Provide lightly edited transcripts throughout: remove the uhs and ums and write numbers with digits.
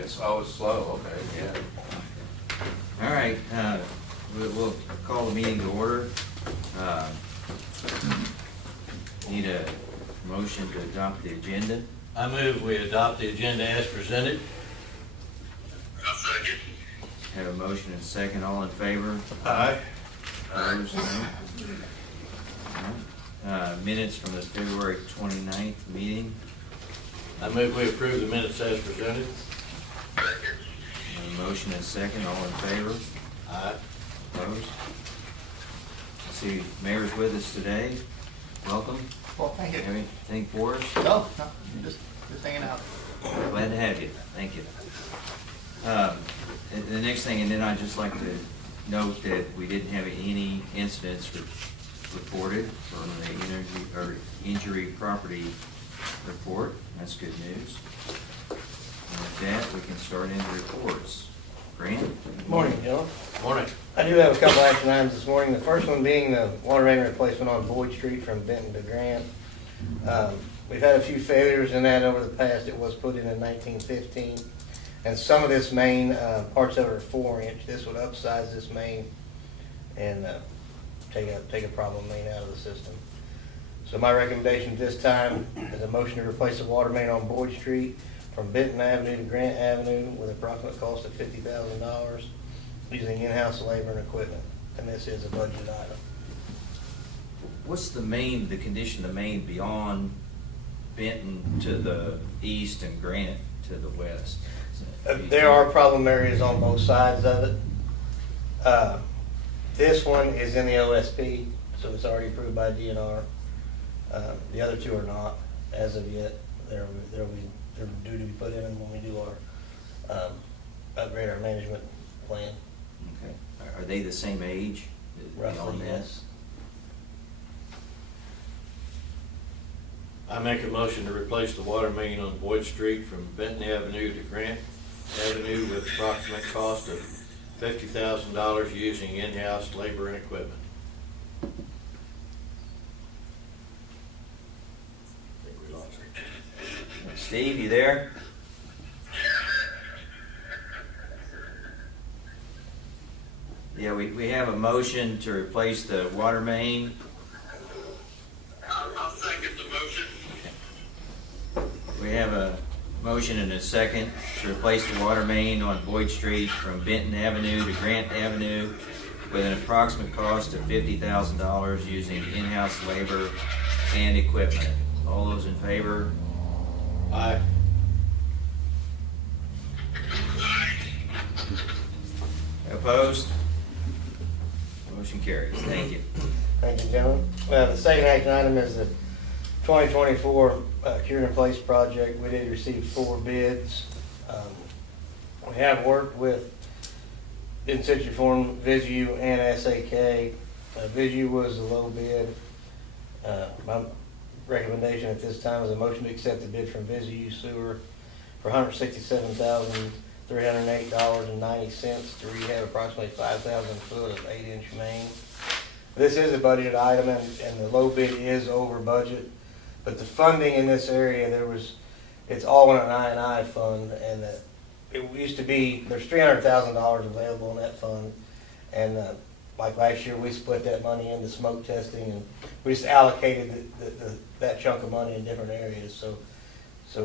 Yes, I was slow, okay, yeah. All right, we'll call the meeting to order. Need a motion to adopt the agenda. I move we adopt the agenda as presented. I'll second. Have a motion and a second. All in favor? Aye. Opposed? No? All right. Minutes from the February 29th meeting. I move we approve the minutes as presented. Second. Have a motion and a second. All in favor? Aye. Opposed? I see Mayor's with us today. Welcome. Well, thank you. Have anything for us? No, just hanging out. Glad to have you. Thank you. And the next thing, and then I'd just like to note that we didn't have any incidents reported from the injury property report. That's good news. And with that, we can start into reports. Grant? Morning, Joe. Morning. I do have a couple action items this morning. The first one being the water main replacement on Boyd Street from Benton to Grant. We've had a few failures in that over the past. It was put in 1915. And some of this main, parts of it are 4-inch. This would upsize this main and take a problem main out of the system. So my recommendation this time is a motion to replace the water main on Boyd Street from Benton Avenue to Grant Avenue with an approximate cost of $50,000 using in-house labor and equipment. And this is a budget item. What's the condition of the main beyond Benton to the east and Grant to the west? There are problem areas on both sides of it. This one is in the OSP, so it's already approved by DNR. The other two are not as of yet. They're due to be put in when we do our upgrade our management plan. Okay. Are they the same age? Roughly, beyond that? yes. I make a motion to replace the water main on Boyd Street from Benton Avenue to Grant Avenue with approximate cost of $50,000 using in-house labor and equipment. I think we lost it. Steve, you there? Yeah, we have a motion to replace the water main. I'll second the motion. We have a motion and a second to replace the water main on Boyd Street from Benton Avenue to Grant Avenue with an approximate cost of $50,000 using in-house labor and equipment. All those in favor? Aye. Opposed? Motion carries. Thank you. Thank you, gentlemen. The second action item is the 2024 Cure in Place project. We did receive 4 bids. We have worked with in situ form, VISU and SAK. VISU was the low bid. My recommendation at this time is a motion to accept the bid from VISU Sewer for $167,308.90 to rehab approximately 5,000 foot of 8-inch main. This is a budgeted item and the low bid is over budget, but the funding in this area, it's all in an I&I fund, and it used to be, there's $300,000 available in that fund, and like last year, we split that money into smoke testing, and we just allocated that chunk of money in different areas, so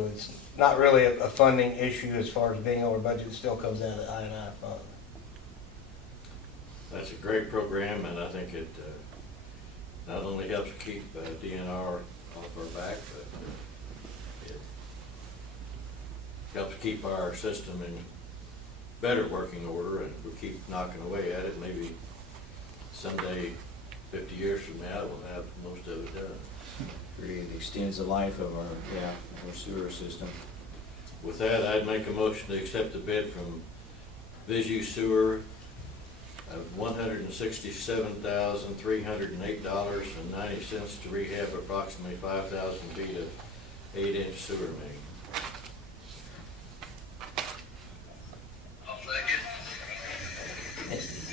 it's not really a funding issue as far as being over budget. It still comes out of the I&I fund. That's a great program, and I think it not only helps keep DNR off our back, but it helps keep our system in better working order, and we'll keep knocking away at it. Maybe someday, 50 years from now, we'll have most of it done. It extends the life of our sewer system. With that, I'd make a motion to accept the bid from VISU Sewer of $167,308.90 to rehab approximately 5,000 feet of 8-inch sewer main. I'll second.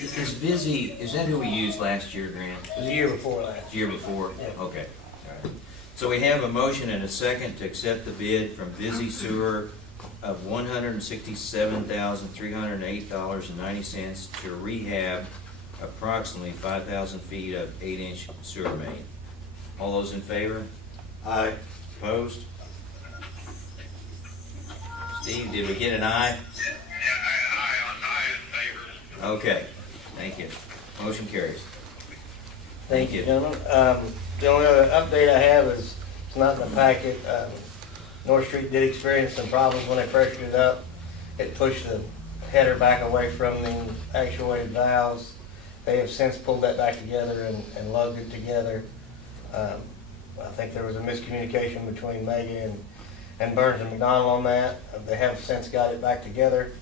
Is Busy, is that who we used last year, Grant? It was the year before last. Year before? Yeah. Okay. All right. So we have a motion and a second to accept the bid from Busy Sewer of $167,308.90 to rehab approximately 5,000 feet of 8-inch sewer main. All those in favor? Aye. Opposed? Steve, did we get an aye? Aye in favor. Okay, thank you. Motion carries. Thank you, gentlemen. The only other update I have is, it's not in the packet. North Street did experience some problems when they pressured it up. It pushed the header back away from the actuated valves. They have since pulled that back together and lugged it together. I think there was a miscommunication between Mega and Burns and McDonald on that. They have since got it back together.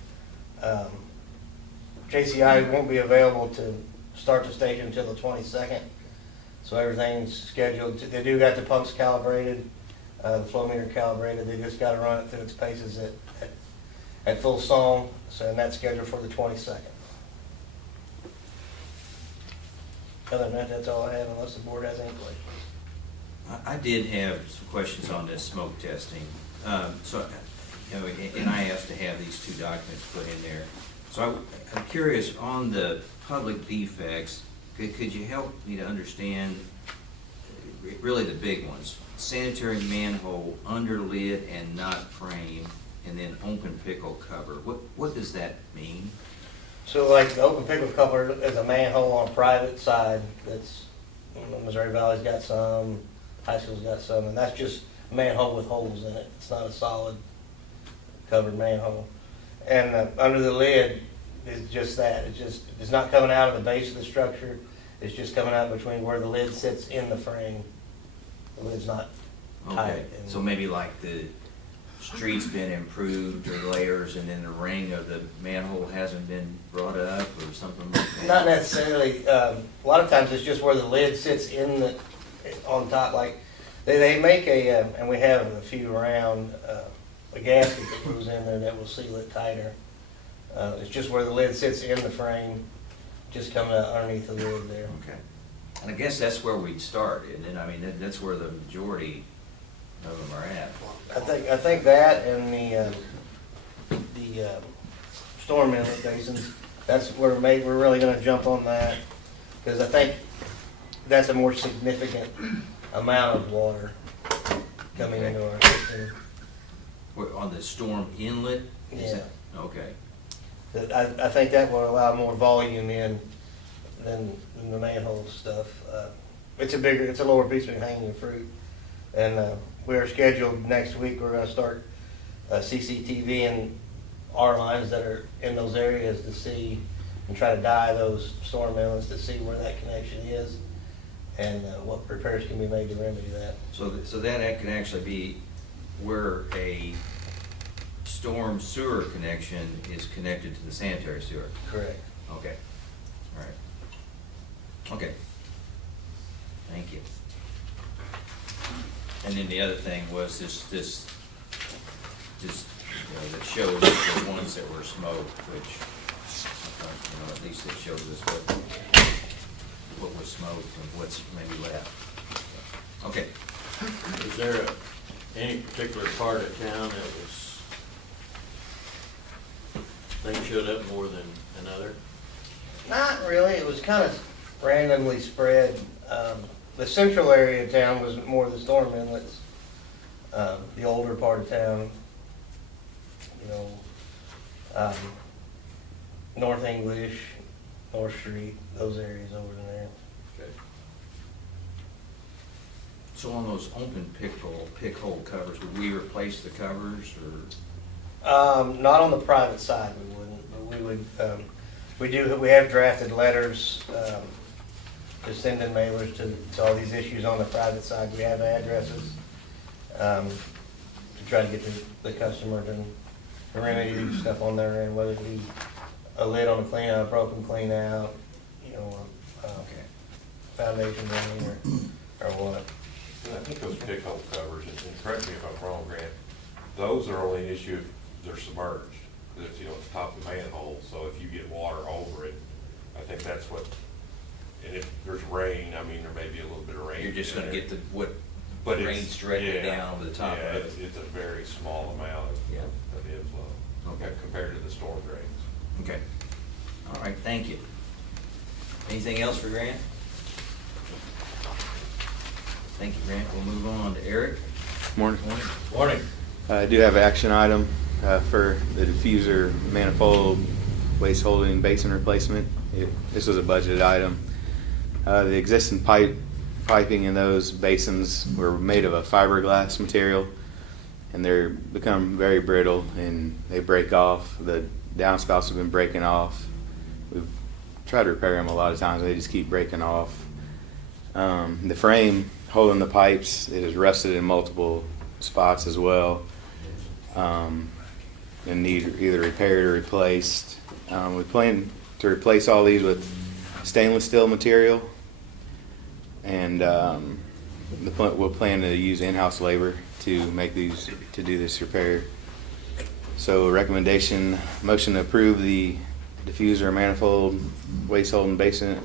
JCI won't be available to start the station until the 22nd. So everything's scheduled. They do got the pumps calibrated, the flow meter calibrated. They just got to run it through its paces at full song. So and that's scheduled for the 22nd. Other than that, that's all I have unless the board has any questions. I did have some questions on this smoke testing. So, you know, and I asked to have these two documents put in there. So I'm curious on the public defects, could you help me to understand really the big ones? Sanitary manhole under lid and not frame, and then open pickle cover. What does that mean? So like the open pickle cover is a manhole on a private side that's, you know, Missouri Valley's got some, high school's got some, and that's just a manhole with holes in it. It's not a solid covered manhole. And under the lid is just that. It's not coming out of the base of the structure. It's just coming out between where the lid sits in the frame. The lid's not tight. Okay, so maybe like the street's been improved or layers, and then the ring of the manhole hasn't been brought up or something like that? Not necessarily. A lot of times it's just where the lid sits in the, on top. Like they make a, and we have a few around, a gasket that goes in there that will seal it tighter. It's just where the lid sits in the frame, just coming out underneath the lid there. Okay. And I guess that's where we'd start, and then, I mean, that's where the majority of them are at. I think that and the storm inlet basins, that's where we're really gonna jump on that, because I think that's a more significant amount of water coming into our system. On the storm inlet? Is Yeah. that- Okay. I think that will allow more volume in than the manhole stuff. It's a lower piece of hanging fruit. And we're scheduled next week, we're gonna start CCTV in our lines that are in those areas to see and try to dye those storm inlets to see where that connection is and what repairs can be made to remedy that. So that can actually be where a storm sewer connection is connected to the sanitary sewer? Correct. Okay, all right. Okay. Thank you. And then the other thing was this, you know, that shows the ones that were smoked, which, you know, at least it shows us what was smoked and what's maybe left. Okay. Is there any particular part of town that things showed up more than another? Not really, it was kind of randomly spread. The central area of town was more the storm inlets. The older part of town, you know, North English, North Street, those areas over there. Okay. So on those open pick hole covers, would we replace the covers or? Not on the private side, we wouldn't, but we would, we have drafted letters, to send in mailers to all these issues on the private side. We have addresses, to try to get the customer to remedy stuff on their end, whether it be a lid on a clean out, a broken clean out, you know, Okay. foundation drain or what. And I think those pick hole covers, and correct me if I'm wrong, Grant, those are only an issue if they're submerged. Because it's, you know, at the top of the manhole, so if you get water over it, I think that's what, and if there's rain, I mean, there may be a little bit of rain. You're just gonna in there. get what But it's- drains directly yeah, down over the top yeah, of it. it's a very small amount Yeah. of inflow. Okay. Compared to the storm drains. Okay. All right, thank you. Anything else for Grant? Thank you, Grant. We'll move on to Eric. Morning. Morning. I do have an action item for the diffuser manifold waste holding basin replacement. This was a budgeted item. The existing piping in those basins were made of a fiberglass material, and they're become very brittle and they break off. The downspouts have been breaking off. We've tried to repair them a lot of times. They just keep breaking off. The frame holding the pipes, it is rusted in multiple spots as well, and need either repaired or replaced. We plan to replace all these with stainless steel material, and we'll plan to use in-house labor to make these, to do this repair. So motion to approve the diffuser manifold waste holding basin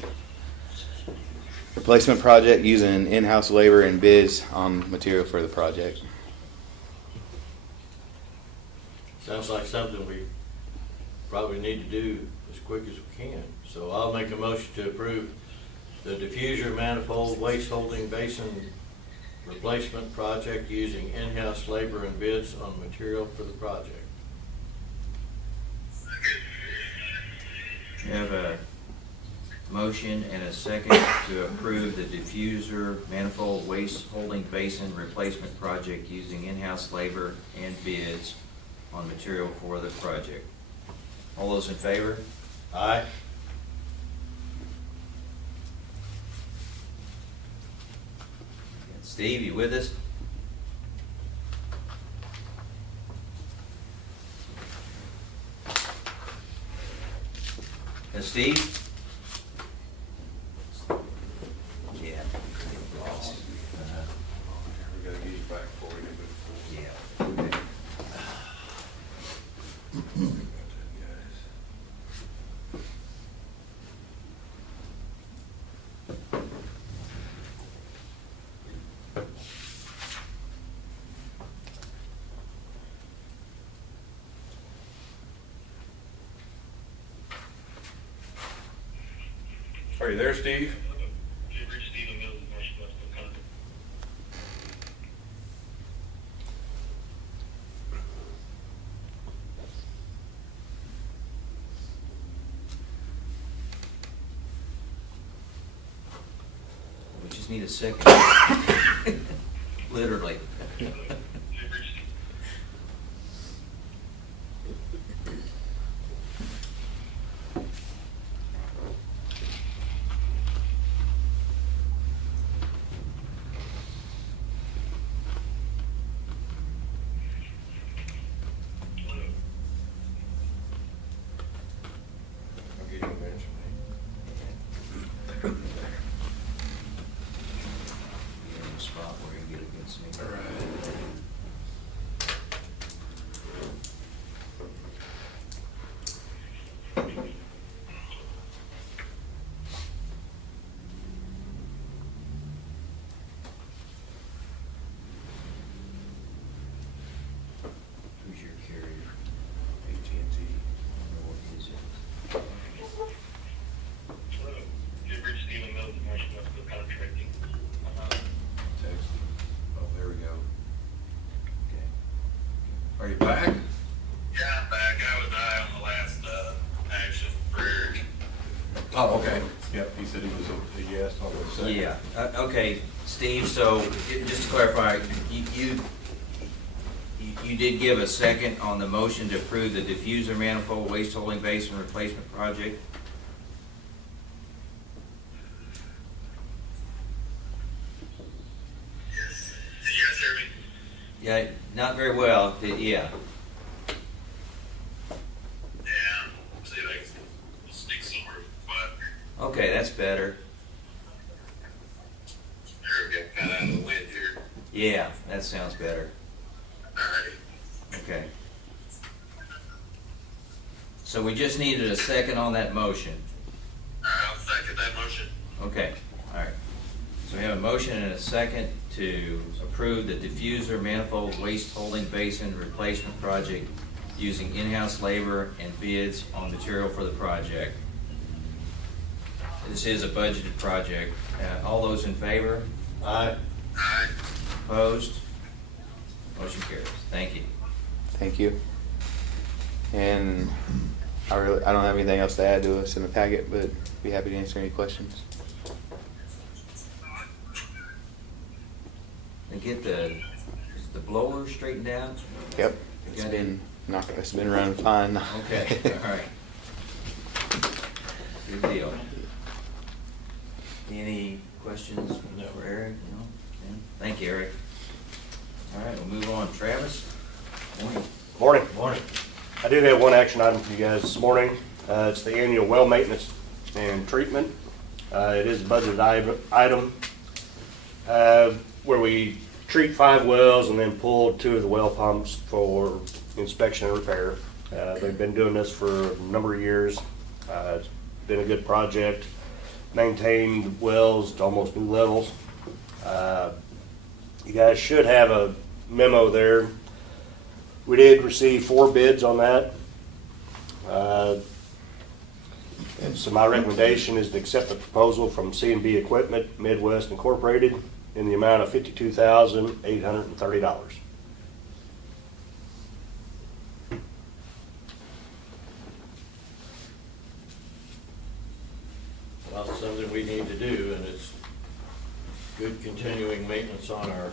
replacement project using in-house labor and bids on material for the project. Sounds like something we probably need to do as quick as we can. So I'll make a motion to approve the diffuser manifold waste holding basin replacement project using in-house labor and bids on material for the project. We have a motion and a second to approve the diffuser manifold waste holding basin replacement project using in-house labor and bids on material for the project. All those in favor? Aye. Steve, you with us? Steve? Yeah. We gotta get you back before we can move forward. Yeah. Are you there, Steve? Stephen Mills, Northwest Wisconsin. We just need a second. Literally. I'll get you eventually. You're in a spot where you get against me. All right. Who's your carrier? AT&T. What is it? Hello, Stephen Mills, Northwest Contracting. Text. Oh, there we go. Okay. Are you back? Yeah, I'm back. I was on the last action for Eric. Oh, okay. Yep, he said he was a yes on the second. Yeah, okay, Steve, so just to clarify, you did give a second on the motion to approve the diffuser manifold waste holding basin replacement project? Yes. Did you guys hear me? Yeah, not very well, yeah. Yeah. See if I can stick somewhere, but Okay, that's better. there we go. Kind of out of the wind here. Yeah, that sounds better. Alrighty. Okay. So we just needed a second on that motion. Alright, I'll second that motion. Okay, all right. So we have a motion and a second to approve the diffuser manifold waste holding basin replacement project using in-house labor and bids on material for the project. This is a budgeted project. All those in favor? Aye. Aye. Opposed? Motion carries. Thank you. Thank you. And I don't have anything else to add to us in the packet, but be happy to answer any questions. And get the blower straightened out? Yep, Got it. it's been running fine. Okay, all right. Good deal. Any questions for Eric? No? Okay. Thank you, Eric. All right, we'll move on. Travis? Morning. Morning. Morning. I do have one action item for you guys this morning. It's the annual well maintenance and treatment. It is a budgeted item where we treat 5 wells and then pull 2 of the well pumps for inspection and repair. They've been doing this for a number of years. It's been a good project. Maintained wells to almost new levels. You guys should have a memo there. We did receive 4 bids on that. And so my recommendation is to accept the proposal from C&B Equipment Midwest Incorporated in the amount of $52,830. Well, it's something we need to do, and it's good continuing maintenance on our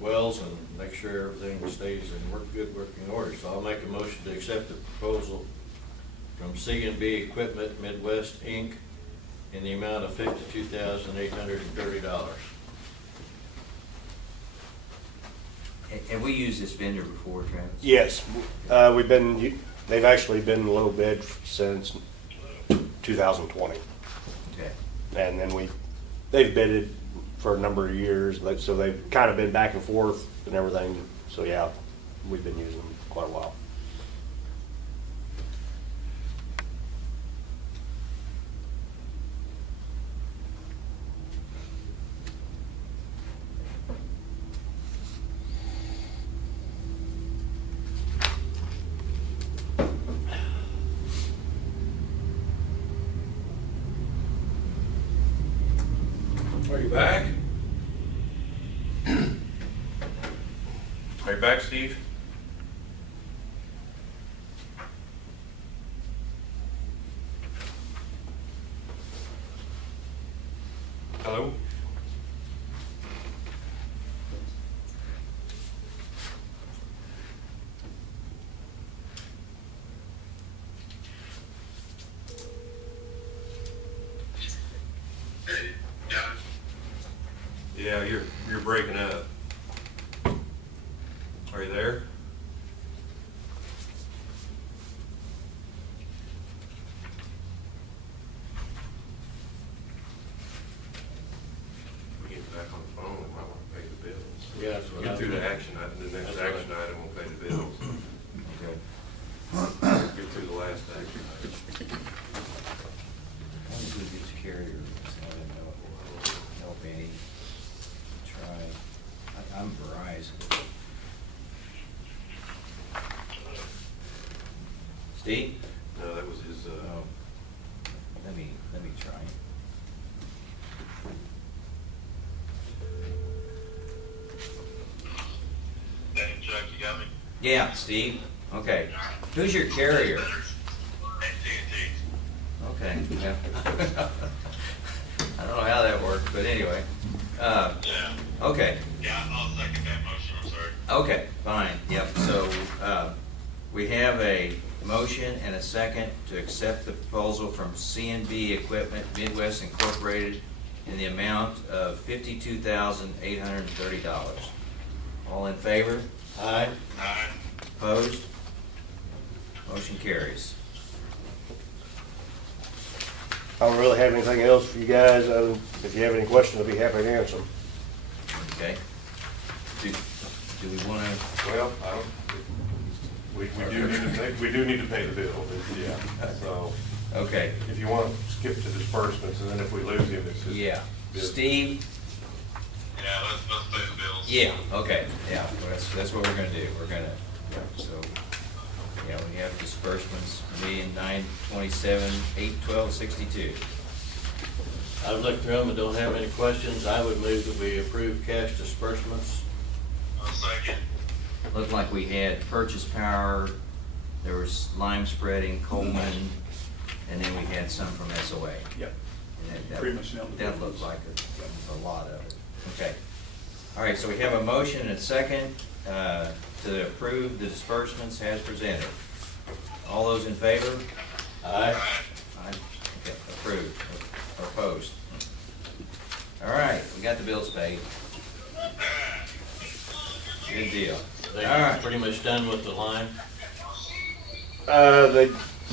wells and make sure everything stays in good working order. So I'll make a motion to accept the proposal from C&B Equipment Midwest, Inc. in the amount of $52,830. Have we used this vendor before, Travis? Yes, they've actually been low bid since 2020. Okay. And then they've bidded for a number of years, so they've kind of been back and forth and everything. So yeah, we've been using them quite a while. Are you back? Are you back, Steve? Hello? Hey, yeah. Yeah, you're breaking up. Are you there? We get back on the phone, we might want to pay the bills. Yeah, that's what Get I through the think. action item, the next That's what I- action item will pay the bills. Okay. Get through the last action item. I wonder who gets carrier. I don't know any. Try. I'm Verizon. Steve? No, that was his, Oh. Let me try. Hey, Chuck, you got me? Yeah, Steve. Okay. Who's your carrier? AT&T. Okay. Yeah. I don't know how that works, but anyway. Yeah. Okay. Yeah, I'll second that motion, I'm sorry. Okay, fine. Yep. So we have a motion and a second to accept the proposal from C&B Equipment Midwest Incorporated in the amount of $52,830. All in favor? Aye. Aye. Opposed? Motion carries. I don't really have anything else for you guys. If you have any questions, I'll be happy to answer them. Okay. Do we want to? well, I don't, we do need to pay the bill, yeah, so. Okay. If you want to skip to disbursements, and then if we lose him, it's just. Yeah. business. Steve, Yeah, let's pay the bills. Yeah, okay, yeah, well, that's what we're gonna do, we're gonna, yeah, so, yeah, we have disbursements, 1,927,812.62. I've looked through them and don't have any questions. I would move that we approve cash disbursements. I'll second. Looked like we had purchase power, there was lime spreading, Coleman, and then we had some from SOA. Yep. And that- Pretty much nailed it. That looked like a lot of it. Okay. All right, so we have a motion and a second to approve the disbursements as presented. All those in favor? Aye. Aye. Okay, approved, or opposed. All right, we got the bills paid. Good deal. They All right. pretty much done with the line?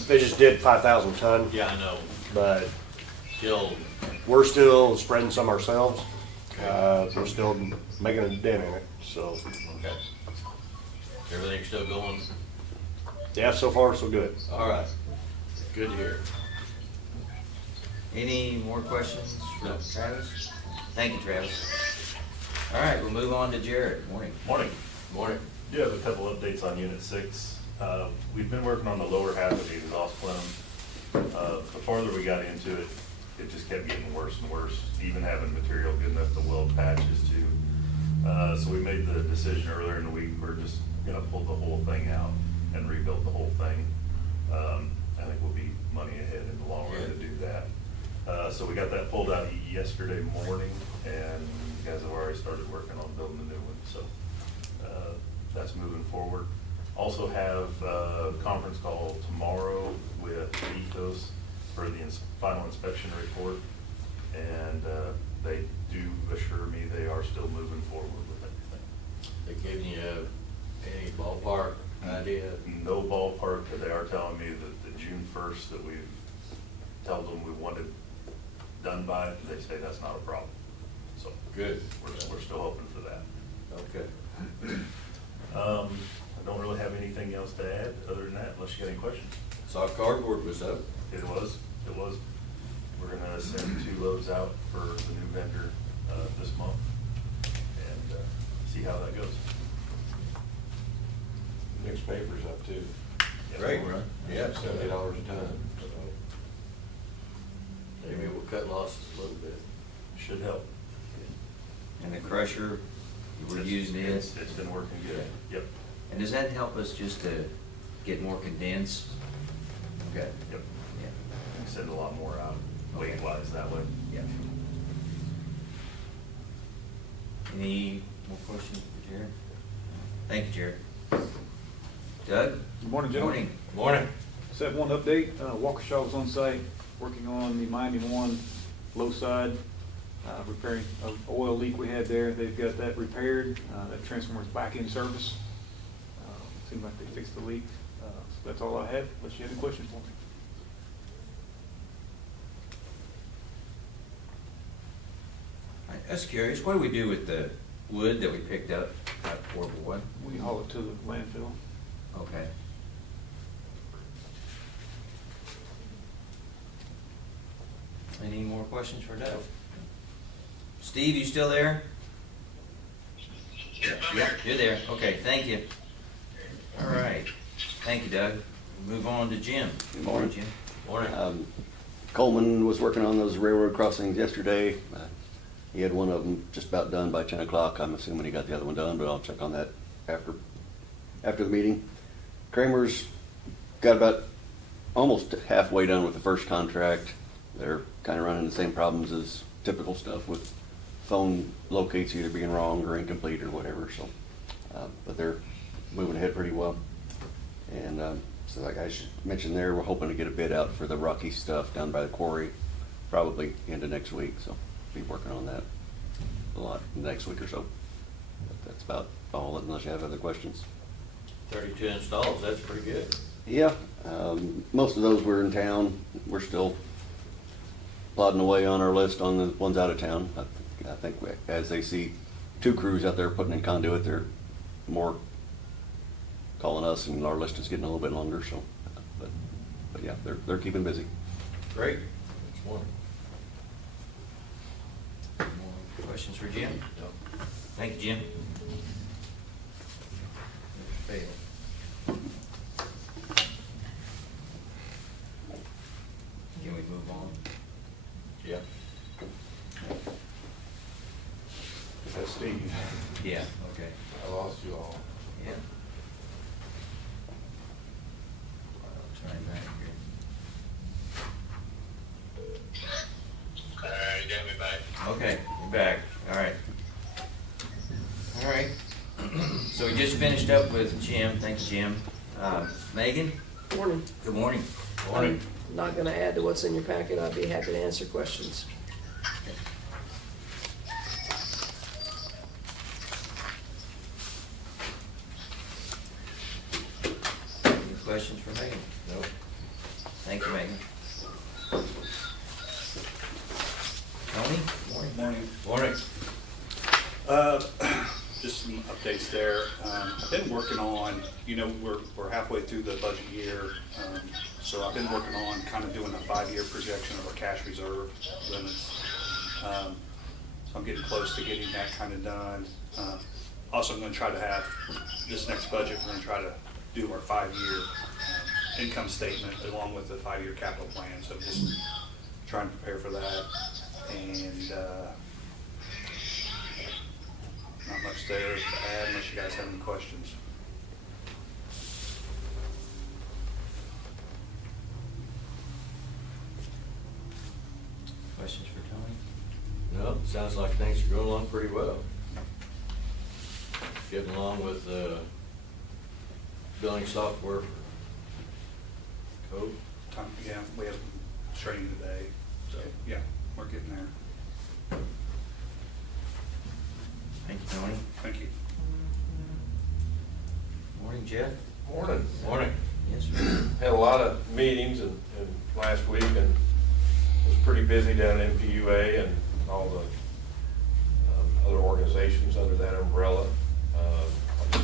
They just did 5,000 ton, Yeah, I know. but Still, we're still spreading some ourselves. We're still making a dent in it, so, okay. Everything's still going? yeah, so far so good. All right. Good to hear. Any more questions for Travis? Thank you, Travis. All right, we'll move on to Jared. Morning. Morning. Morning. Do have a couple updates on Unit 6. We've been working on the lower half of the exhaust plenum. The farther we got into it, it just kept getting worse and worse, even having material good enough to weld patches to. So we made the decision earlier in the week, we're just gonna pull the whole thing out and rebuild the whole thing. I think we'll be money ahead in the long run to do that. So we got that pulled out yesterday morning, and you guys have already started working on building the new one, so that's moving forward. Also have a conference call tomorrow with Ethos for the final inspection report, and they do assure me they are still moving forward with everything. They giving you any ballpark idea? No ballpark, but they are telling me that the June 1st that we've told them we wanted done by, they say that's not a problem. So Good. we're still hoping for that. Okay. I don't really have anything else to add other than that, unless you got any questions. Saw cardboard was up. It was. We're gonna send 2 loads out for the new vendor this month and see how that goes. Newspaper's up too. Great, right? Yeah. $70 a ton. Maybe we'll cut losses a little bit. Should help. And the crusher, we're using it. It's been working good. Yep. And does that help us just to get more condensed? Okay. Yep. Yeah. We send a lot more out weight-wise that way. Yeah. Any more questions for Jared? Thank you, Jared. Doug? Good morning, gentlemen. Morning. Just have one update. Waukesha was on site working on the Miami 1 low side, repairing an oil leak we had there. They've got that repaired. That transformer's back in service. Seemed like they fixed the leak. So that's all I have, unless you have any questions for me. I was curious, what do we do with the wood that we picked up at Fort Boyd? We haul it to the landfill. Okay. Any more questions for Doug? Steve, you still there? Yes, I'm Yeah, here. you're there. Okay, thank you. All right. Thank you, Doug. Move on to Jim. Good morning, Jim. Morning. Coleman was working on those railroad crossings yesterday. He had one of them just about done by 10 o'clock. I'm assuming he got the other one done, but I'll check on that after the meeting. Kramer's got about almost halfway done with the first contract. They're kind of running the same problems as typical stuff with phone locates either being wrong or incomplete or whatever. So, but they're moving ahead pretty well. And so like I mentioned there, we're hoping to get a bid out for the rocky stuff down by the quarry probably into next week. So be working on that a lot next week or so. But that's about all unless you have other questions. 32 installs, that's pretty good. Yeah, most of those were in town. We're still plodding away on our list on the ones out of town. I think as they see 2 crews out there putting in conduit, they're more calling us, and our list is getting a little bit longer. So, but yeah, they're keeping busy. Great. That's one. Questions for Jim? No. Thank you, Jim. Fail. Can we move on? Yeah. That's Steve. Yeah, okay. I lost you all. Yeah. Try back here. Alright, you got me back. Okay, we're back. All right. All right. So we just finished up with Jim. Thank you, Jim. Megan? Morning. Good morning. I'm not going to add to what's in your packet. I'd be happy to answer questions. Any questions for Megan? Nope. Thank you, Megan. Tony? Morning. Morning. Morning. Just some updates there. I've been working on, we're halfway through the budget year, so I've been working on kind of doing a 5-year projection of our cash reserve limits. So I'm getting close to getting that kind of done. Also, I'm going to try to have, this next budget, we're going to try to do our 5-year income statement along with the 5-year capital plan. So just trying to prepare for that. And not much there to add unless you guys have any questions. Questions for Tony? No, sounds like things are going along pretty well. Getting along with billing software for code. Yeah, we have training today, so yeah, we're getting there. Thank you, Tony. Thank you. Morning, Jeff? Morning. Morning. Yes, sir. Had a lot of meetings and last week and was pretty busy down at MPUA and all the other organizations under that umbrella. A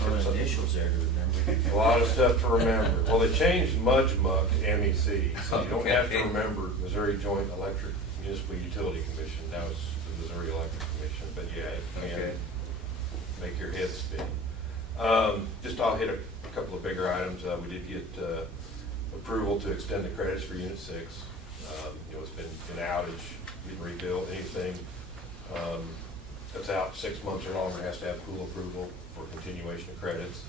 lot of initials there to remember. A lot of stuff to remember. Well, they changed Mudge Muck to MEC, so you don't have to remember Missouri Joint Electric Municipal Utility Commission. Now it's the Missouri Electric Commission, but yeah, it can Okay. make your head spin. Just I'll hit a couple of bigger items. We did get approval to extend the credits for Unit 6. It's been an outage, been rebuilt, anything that's out 6 months or longer has to have pool approval for continuation of credits.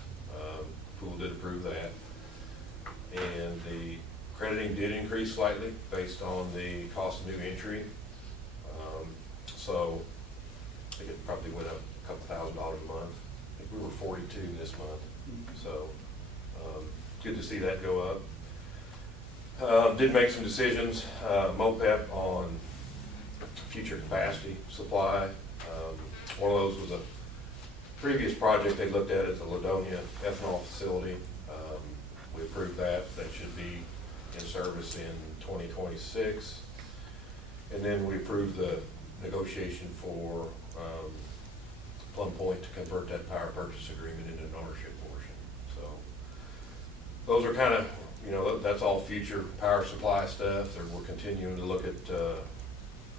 Pool did approve that. And the crediting did increase slightly based on the cost of new entry. So I think it probably went up a couple $1,000 a month. I think we were 42 this month. So good to see that go up. Did make some decisions, MOPEP on future capacity supply. One of those was a previous project they looked at as a Ladonia ethanol facility. We approved that. That should be in service in 2026. And then we approved the negotiation for Plum Point to convert that power purchase agreement into an ownership portion. So those are kind of, that's all future power supply stuff. We're continuing to look at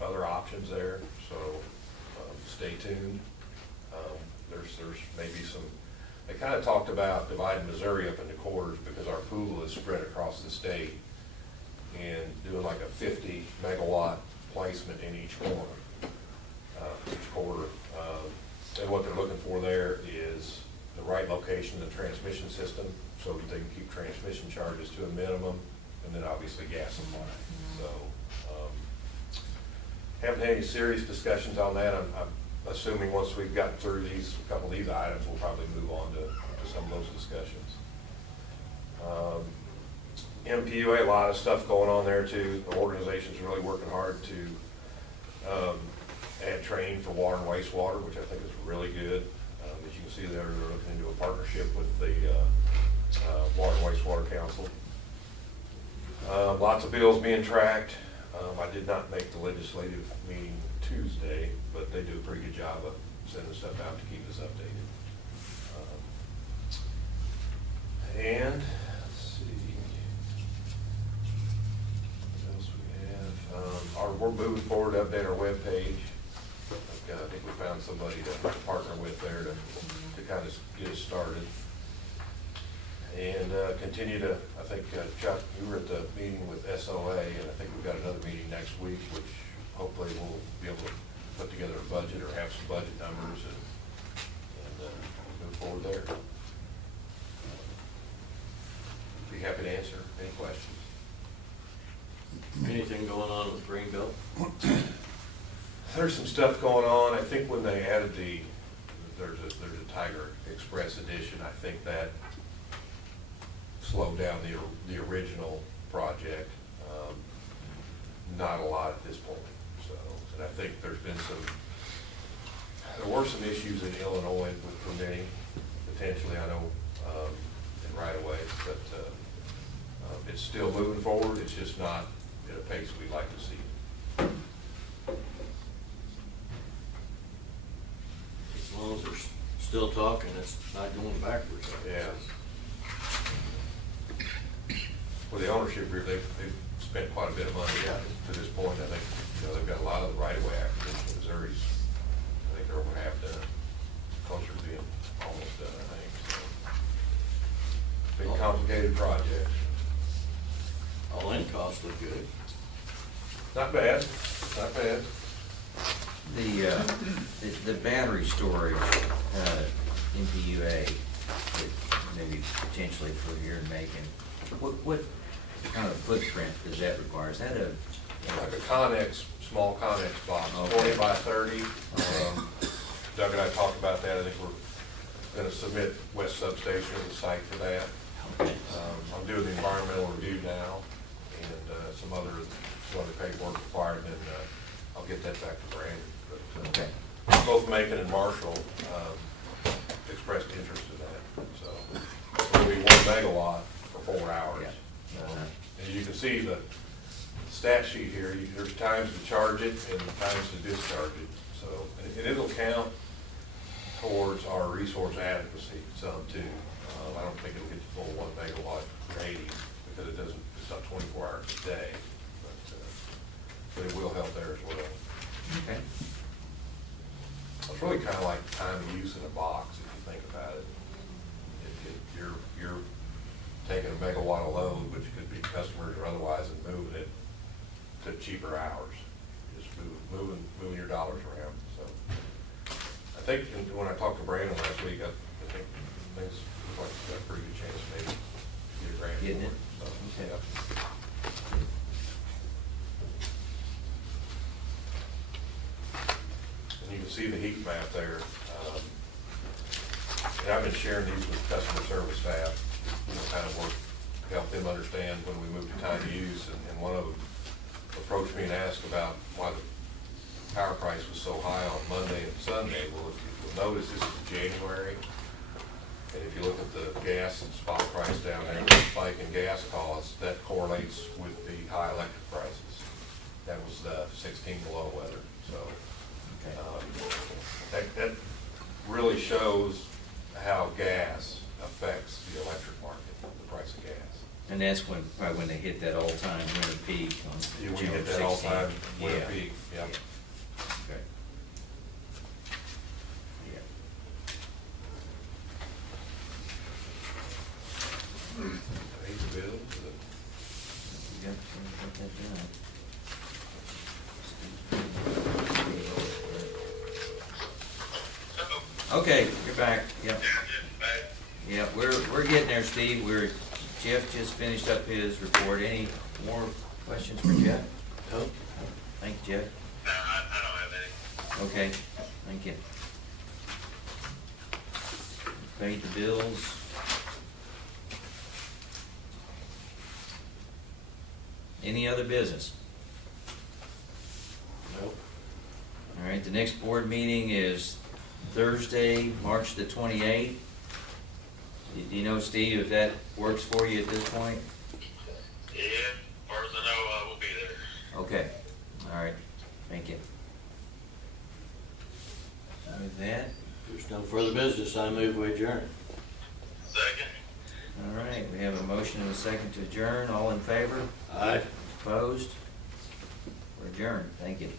other options there. So stay tuned. There's maybe some, they kind of talked about dividing Missouri up into quarters because our pool is spread across the state and doing like a 50 megawatt placement in each corner. And what they're looking for there is the right location of the transmission system so that they can keep transmission charges to a minimum, and then obviously gas supply. So haven't had any serious discussions on that. I'm assuming once we've gotten through a couple of these items, we'll probably move on to some of those discussions. MPUA, a lot of stuff going on there too. The organization's really working hard to add training for water and wastewater, which I think is really good. As you can see there, they're looking into a partnership with the Water and Wastewater Council. Lots of bills being tracked. I did not make the legislative meeting Tuesday, but they do a pretty good job of sending stuff out to keep us updated. And let's see, what else we have? We're moving forward to update our webpage. I think we found somebody to partner with there to kind of get us started. And continue to, I think, Chuck, you were at the meeting with SOA, and I think we've got another meeting next week, which hopefully we'll be able to put together a budget or have some budget numbers and move forward there. Be happy to answer any questions. Anything going on with Greenbelt? There's some stuff going on. I think when they added there's a Tiger Express edition, I think that slowed down the original project. Not a lot at this point. So, and I think there were some issues in Illinois with permitting, potentially, I know, in right of way, but it's still moving forward. It's just not at a pace we'd like to see. As long as they're still talking, it's not going backwards. Yeah. Well, the ownership group, they've spent quite a bit of money to this point. I think, they've got a lot of the right-of-way acquisition in Missouri. I think they're over half done, closer to being almost done, I think. So, big complicated project. All-in costs look good. Not bad, not bad. The battery storage, MPUA, that maybe potentially for here in Macon, what kind of footprint does that require? Is that Like a Connex, small Connex box, 20 by 30. Doug and I talked about that. I think we're going to submit West Substation as a site for that. I'm doing the environmental review now, and some other paperwork required, and then I'll get that back to Brandon. But both Macon and Marshall expressed interest in that. So it'll be 1 megawatt for 4 hours. And you can see the stat sheet here. There's times to charge it and times to discharge it. So, and it'll count towards our resource adequacy some too. I don't think it'll get the full 1 megawatt rating because it's not 24 hours a day, but it will help there as well. Okay. It's really kind of like time of use in a box if you think about it. You're taking a megawatt of load, which could be customers or otherwise, and moving it to cheaper hours. Just moving your dollars around. So I think when I talked to Brandon last week, I think things look like we've got a pretty good chance maybe to get a grant. Getting it? So, Okay. yeah. And you can see the heat map there. And I've been sharing these with customer service staff, kind of help them understand when we move to time of use. And one of them approached me and asked about why the power price was so high on Monday and Sunday. Well, if you'll notice, this is January. And if you look at the gas and spot price down there, the spike in gas costs, that correlates with the high electric prices. That was the 16 below weather. So that really shows how gas affects the electric market, the price of gas. And that's probably when they hit that all-time winter peak on Yeah, we June hit that 16th. all-time winter Yeah. peak, yeah. Okay. Yeah. Pay the bills, You got that done. Okay, you're back. Yep. Yeah, we're getting there, Steve. Jeff just finished up his report. Any more questions for Jeff? No. Thank you, Jeff. No, I don't have any. Okay, thank you. Paid the bills. Any other business? Nope. All right, the next board meeting is Thursday, March the 28th. Do you know, Steve, if that works for you at this point? Yeah, as far as I know, I will be there. Okay, all right, thank you. With that, If there's no further business, I move we adjourn. Second. all right, we have a motion and a second to adjourn. All in favor? Aye. Opposed? We're adjourned. Thank you.